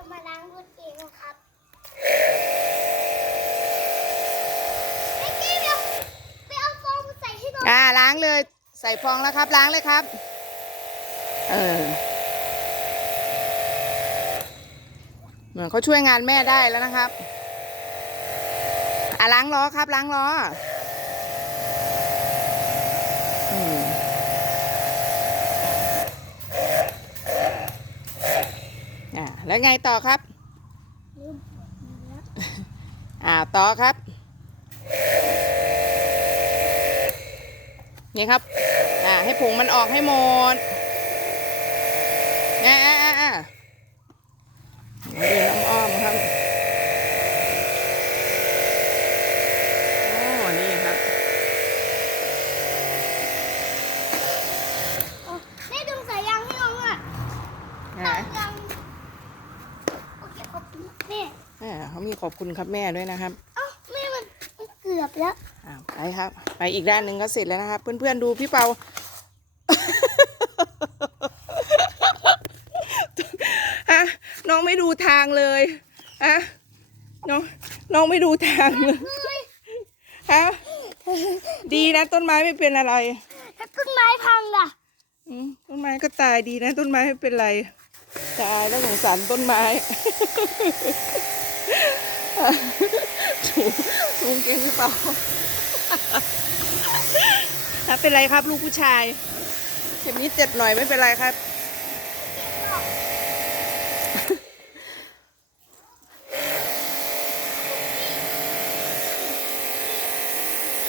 จะมาล้างรถเองนะครับไอ้กี้เดี๋ยวไปเอาฟองมาใส่ให้หน่อยอาล้างเลย ใส่ฟองแล้วครับ ล้างเลยครับ เออเหมือนเขาช่วยงานแม่ได้แล้วนะครับ อะล้างล้อครับ ล้างล้อมอ่า แล้วไงต่อครับอ่าต่อครับนี่ครับอ่าให้ผงมันออกให้หมดอ่าอ่าอ่าอ่าเดินน้ำอ้อมครับ โอ้ นี่ครับ เอาแม่ดึงสายยางให้น้องอะ อ่า สายยางโอเคขอบคุณ แม่อ่าเขามีขอบคุณครับแม่ด้วยนะครับเอ้าแม่มันมันเกือบแล้วอ่าไปครับ ไปอีกด้านหนึ่งก็เสร็จแล้วนะครับ เพื่อนๆดูพี่เปา ฮะน้องไม่ดูทางเลยฮะน้องน้องไม่ดูทางเลยฮะดีนะต้นไม้ไม่เป็นอะไรถ้าต้นไม้พังล่ะอืมต้นไม้ก็ตายดีนะ ต้นไม้ไม่เป็นไร ตายแล้วสงสารต้นไม้ถูลุงเก่งพี่เปาถ้าเป็นไรครับลูกผู้ชายเข็มนี้เจ็บหน่อยไม่เป็นไรครับ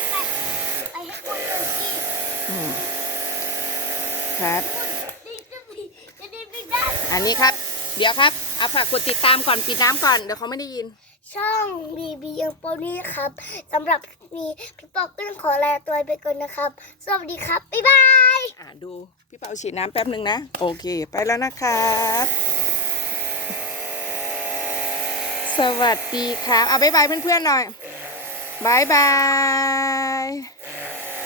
ไปไปให้คนเลยสิอืมครับ ดีจะดีจะดีไปได้ อันนี้ครับ เดี๋ยวครับ เอาฝากกดติดตามก่อนปิดน้ำก่อนเดี๋ยวเขาไม่ได้ยิน ช่องบีบียังโปนี่ครับสำหรับคลิปนี้พี่ปอกก็ต้องขอลาตัวไปก่อนนะครับ สวัสดีครับ บ๊ายบาย อ่าดูพี่เปาฉีดน้ำแป๊บหนึ่งนะ โอเค ไปแล้วนะครับ สวัสดีครับเอาบายบายเพื่อนๆหน่อยบายบาย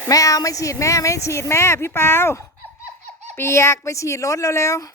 ไม่เอาไม่ฉีดแม่ไม่ฉีดแม่พี่เปาเปียกไปฉีดรถเร็วๆ